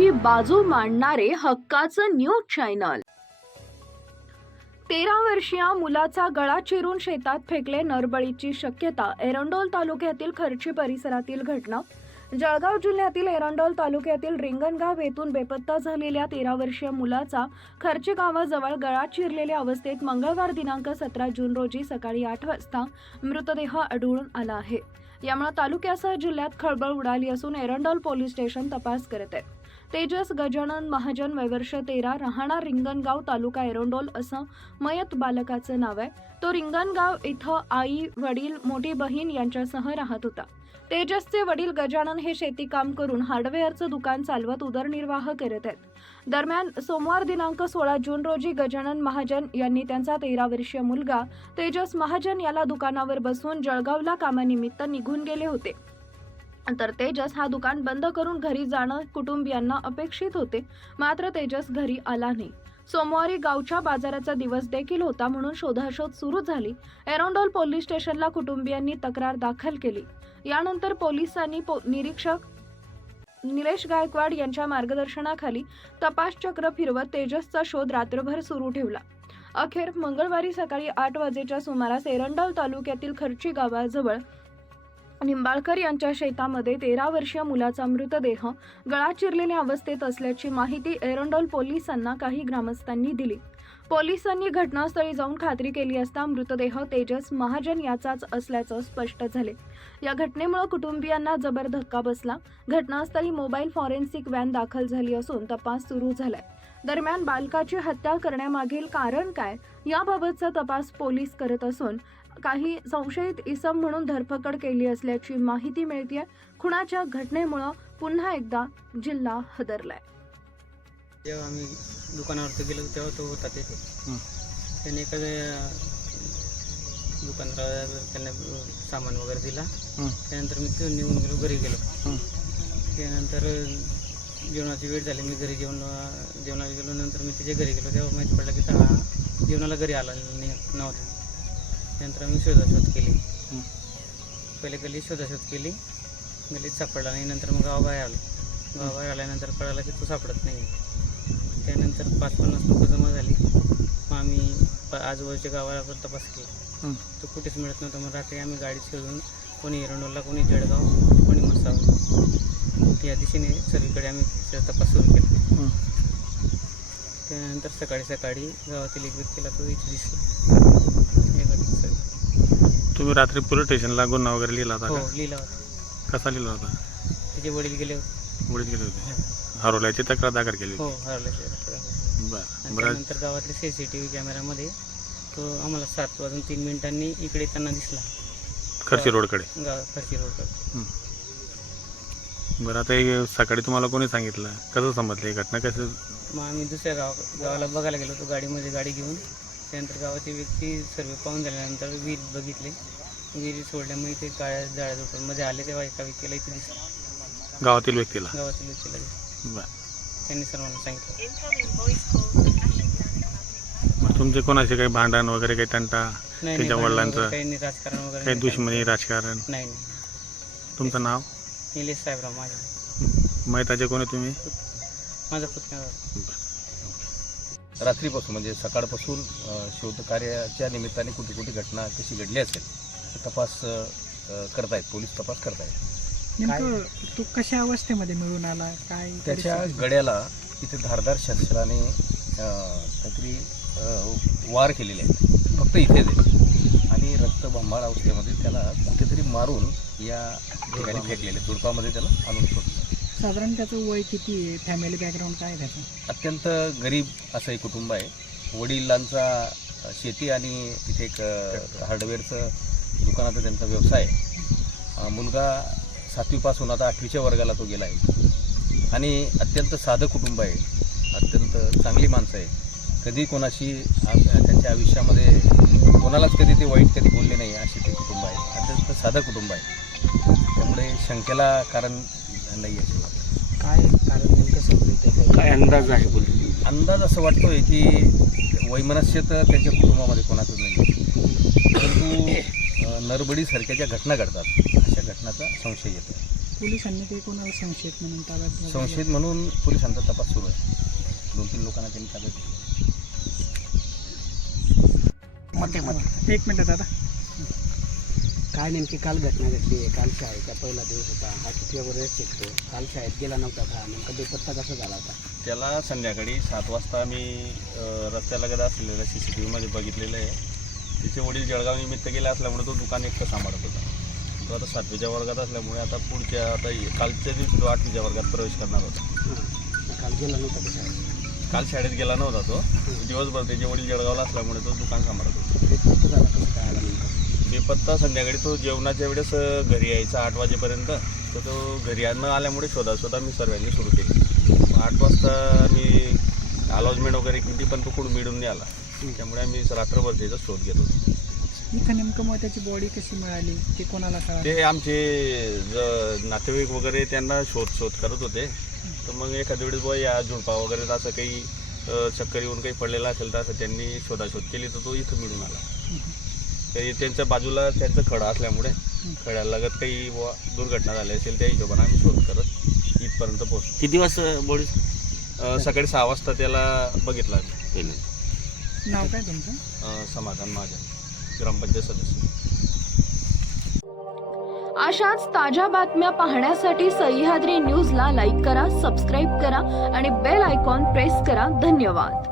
जनतेची बाजू मांडणारे हक्काचं न्यूज चॅनल. तेरा वर्षीय मुलाचा गळा चिरून शेतात फेकले नरबळीची शक्यता एरंडोल तालुक्यातील खर्ची परिसरातील घटना. जळगाव जिल्ह्यातील एरंडोल तालुक्यातील रिंगणगाव येथून बेपत्ता झालेल्या तेरा वर्षीय मुलाचा खर्ची गावाजवळ गळा चिरलेल्या अवस्थेत मंगळवार दिनांक सतरा जून रोजी सकाळी आठ वाजता मृतदेह आढळून आला आहे. यामुळे तालुक्यासह जिल्ह्यात खळबळ उडाली असून एरंडोल पोलीस स्टेशन तपास करत आहे तेजस गजानन महाजन वयवर्ष तेरा राहणार रिंगणगाव तालुका एरोंडोल असं मयत बालकाचं नाव आहे. तो रिंगणगाव इथं आई वडील मोठी बहीण यांच्यासह राहत होता. तेजसचे वडील गजानन हे शेती काम करून हार्डवेअरचं दुकान चालवत उदरनिर्वाह करत आहेत. दरम्यान सोमवार दिनांक सोळा जून रोजी गजानन महाजन यांनी त्यांचा तेरा वर्षीय मुलगा तेजस महाजन याला दुकानावर बसवून जळगावला कामानिमित्त निघून गेले होते. तर तेजस हा दुकान बंद करून घरी जाणं कुटुंबियांना अपेक्षित होते. मात्र तेजस घरी आला नाही. सोमवारी गावच्या बाजाराचा दिवस देखील होता म्हणून शोधाशोध सुरू झाली. एरोंडोल पोलीस स्टेशनला कुटुंबियांनी तक्रार दाखल केली. यानंतर पोलिसांनी पो- निरीक्षक निलेश गायकवाड यांच्या मार्गदर्शनाखाली तपास चक्र फिरवत तेजसचा शोध रात्रभर सुरू ठेवला. अखेर मंगळवारी सकाळी आठ वाजेच्या सुमारास एरंडोल तालुक्यातील खर्ची गावाजवळ निंबाळकर यांच्या शेतामध्ये तेरा वर्षीय मुलाचा मृतदेह गळा चिरलेल्या अवस्थेत असल्याची माहिती एरंडोल पोलिसांना काही ग्रामस्थांनी दिली. पोलिसांनी घटनास्थळी जाऊन खात्री केली असता मृतदेह तेजस महाजन याचाच असल्याचं स्पष्ट झाले. या घटनेमुळे कुटुंबियांना जबर धक्का बसला. घटनास्थळी मोबाईल फॉरेन्सिक व्हॅन दाखल झाली असून तपास सुरू झालाय. दरम्यान बालकाची हत्या करण्यामागील कारण काय? याबाबतचा तपास पोलीस करत असून काही संशयित इसम म्हणून धरपकड केली असल्याची माहिती मिळते खुणाच्या घटनेमुळं पुन्हा एकदा जिल्हा हदरलाय. जेव्हा आम्ही दुकानावरती गेलो तेव्हा तो होता तिथे. हं. त्याने एखाद्या दुकानदार त्यांना सामान वगैरे दिला. हं. त्यानंतर मी तिथून निघून गेलो घरी गेलो. हं. त्यानंतर जेवणाची वेळ झाली. मी घरी जेवण जेवणाला गेलो. नंतर मी तिच्या घरी गेलो. तेव्हा माहिती पडलं की हा जेवणाला घरी आला नव्हता. त्यानंतर आम्ही शोधाशोध केली. हं. पहिले गल्लीत शोधाशोध केली. गल्लीत सापडला नाही. नंतर मग गावाबाहेर आलो. गावाबाहेर आल्यानंतर कळालं की तो सापडत नाही. त्यानंतर पाच पन्नास लोक जमा झाली. मग आम्ही प- आजूबाजूच्या गावाला पण तपास केला. हं. तो कुठेच मिळत नव्हता. मग रात्री आम्ही गाडी शोधून कोणी एरंडोलला कोणी जळगाव कोणी मसाव या दिशेने सगळीकडे आम्ही त्याचा तपास सुरू केला. हं. त्यानंतर सकाळी सकाळी गावातील एक व्यक्तीला तो इथे दिसला. तुम्ही रात्री पोलीस स्टेशनला गुन्हा वगैरे लिहिला होता हो का? लिहिला होता. कसा लिहिला होता? त्याचे वडील गेले होते. वडील गेले होते? हरवल्याची तक्रार दाखल केली हो होती. हरवले बरं आणि बरं. त्यानंतर गावातल्या सी सी टी व्ही कॅमेऱ्यामध्ये तो आम्हाला सात वाजून तीन मिनिटांनी इकडे त्यांना दिसला. खर्ची रोडकडे? गाव खर्ची रोडकडे. बरं आता हे सकाळी तुम्हाला कोणी सांगितलं? कसं समजलं ही घटना? कसं मग आम्ही दुसऱ्या गाव गावाला बघायला गेलो तो गाडीमध्ये गाडी घेऊन. त्यानंतर गावाची व्यक्ती सर्व पाहून झाल्यानंतर विहीर बघितले. विहिरी सोडल्यामुळे ते काळ्या जाळ्या झोपडमध्ये आले तेव्हा एका व्यक्तीला इथे दिसलं. गावातील व्यक्तीला? गावातील व्यक्तीला दिसलं. बरं. त्यांनी सर्वांना सांगितलं. मग तुमचे कोणाचे काही भांडण वगैरे काही तंटा? नाही त्याच्या वडिलांचं? वगैरे काही नाही राजकारण वगैरे काही नाही, दुश्मनी राजकारण? नाही नाही. तुमचं नाव? निलेश साहेबराव माझ्या मैताचे कोणी तुम्ही? माझा पुतण्या. रात्रीपासून म्हणजे सकाळपासून शोधकार्याच्या निमित्ताने कुठे कुठे घटना कशी घडली असेल तपास करतायत पोलीस तपास करतायत. नेमकं तो कशा अवस्थेमध्ये मिळून आला? काय त्याच्या? गड्याला इथे धारदार शस्त्राने काहीतरी वार केलेले आहेत. फक्त इथेच आहे आणि रक्तबंबाळ अवस्थेमध्ये त्याला कुठेतरी मारून या ठिकाणी फेकलेले झुडपामध्ये त्याला आणून सोडलं साधारण त्याचं वय किती आहे? फॅमिली बॅकग्राऊंड काय आहे त्याचं? अत्यंत गरीब असं एक कुटुंब आहे. वडिलांचा शेती आणि तिथे एक हार्डवेअरचं दुकानाचा त्यांचा व्यवसाय आहे. मुलगा सातवीपासून आता आठवीच्या वर्गाला तो गेला आहे. आणि अत्यंत साधं कुटुंब आहे. अत्यंत चांगली माणसं आहे कधी कोणाशी त्यांच्या आयुष्यामध्ये कोणालाच कधी ते वाईट कधी बोलले नाही असे ते कुटुंब आहे. अत्यंत साधं कुटुंब आहे. त्यामुळे शंकेला कारण नाही आहे. काय कारण नेमकं काय अंदाज आहे बोलतो अंदाज असं वाटतोय की वैमनस्य तर त्यांच्या कुटुंबामध्ये कोणाचंच नाही. परंतु नरबडीसारख्या ज्या घटना घडतात अशा घटनाचा संशय येतो. पोलिसांनी ते कोणाला संशयित म्हणून ताब्यात संशयित म्हणून पोलिसांचा तपास सुरू आहे. दोन तीन लोकांना त्यांनी ताब्यात घेतलं. एक मिनिट दादा. काय नेमकी काल घटना घडली आहे? काल शाळेचा पहिला दिवस होता. हा किती वर्ष शिकतो? काल शाळेत गेला नव्हता का? नेमका बेपत्ता कसा झाला होता? त्याला संध्याकाळी सात वाजता मी रस्त्यालगत असलेलं सी सी टी व्हीमध्ये बघितलेलं आहे. तिचे वडील जळगाव निमित्त गेले असल्यामुळे तो दुकान एकटं सांभाळत होता. तो आता सातवीच्या वर्गात असल्यामुळे आता पुढच्या आता कालच्या दिवशी तो आठवीच्या वर्गात प्रवेश करणार होता. काल गेला नव्हता का शाळेत? काल शाळेत गेला नव्हता तो. दिवसभर त्याचे वडील जळगावला असल्यामुळे तो दुकान सांभाळत होता. बेपत्ता संध्याकाळी तो जेवणाच्या वेळेस घरी यायचा आठ वाजेपर्यंत. तर तो घरी न आल्यामुळे शोधा शोधा मी सर्वांनी सुरू केली. मग आठ वाजता मी अलॉजमेंट वगैरे केली पण तो कुठून मिळून नाही आला. त्यामुळे आम्ही रात्रभर त्याचा शोध घेत होतो. इथं नेमकं मग त्याची बॉडी कशी मिळाली? ते कोणाला ते आमचे ज नातेवाईक वगैरे त्यांना शोध शोध करत होते. तर मग एखाद्या वेळेस बुवा या झुडपा वगैरे तर असं काही चक्कर येऊन काही पडलेला असेल तर असं त्यांनी शोधाशोध केली तर तो इथं मिळून आला. ते त्यांच्या बाजूला त्यांचं खडा असल्यामुळे खड्याला लगत काही दुर्घटना झाली असेल त्या हिशोबाने आम्ही शोध करत इथपर्यंत पोहोचलो. किती वाजता बॉडी सकाळी सहा वाजता त्याला बघितलं नाव काय तुमचं? समाधान महाजन ग्रामपंचायत सदस्य. अशाच ताज्या बातम्या पाहण्यासाठी सह्याद्री न्यूजला लाईक करा सबस्क्राईब करा आणि बेल आयकॉन प्रेस करा. धन्यवाद.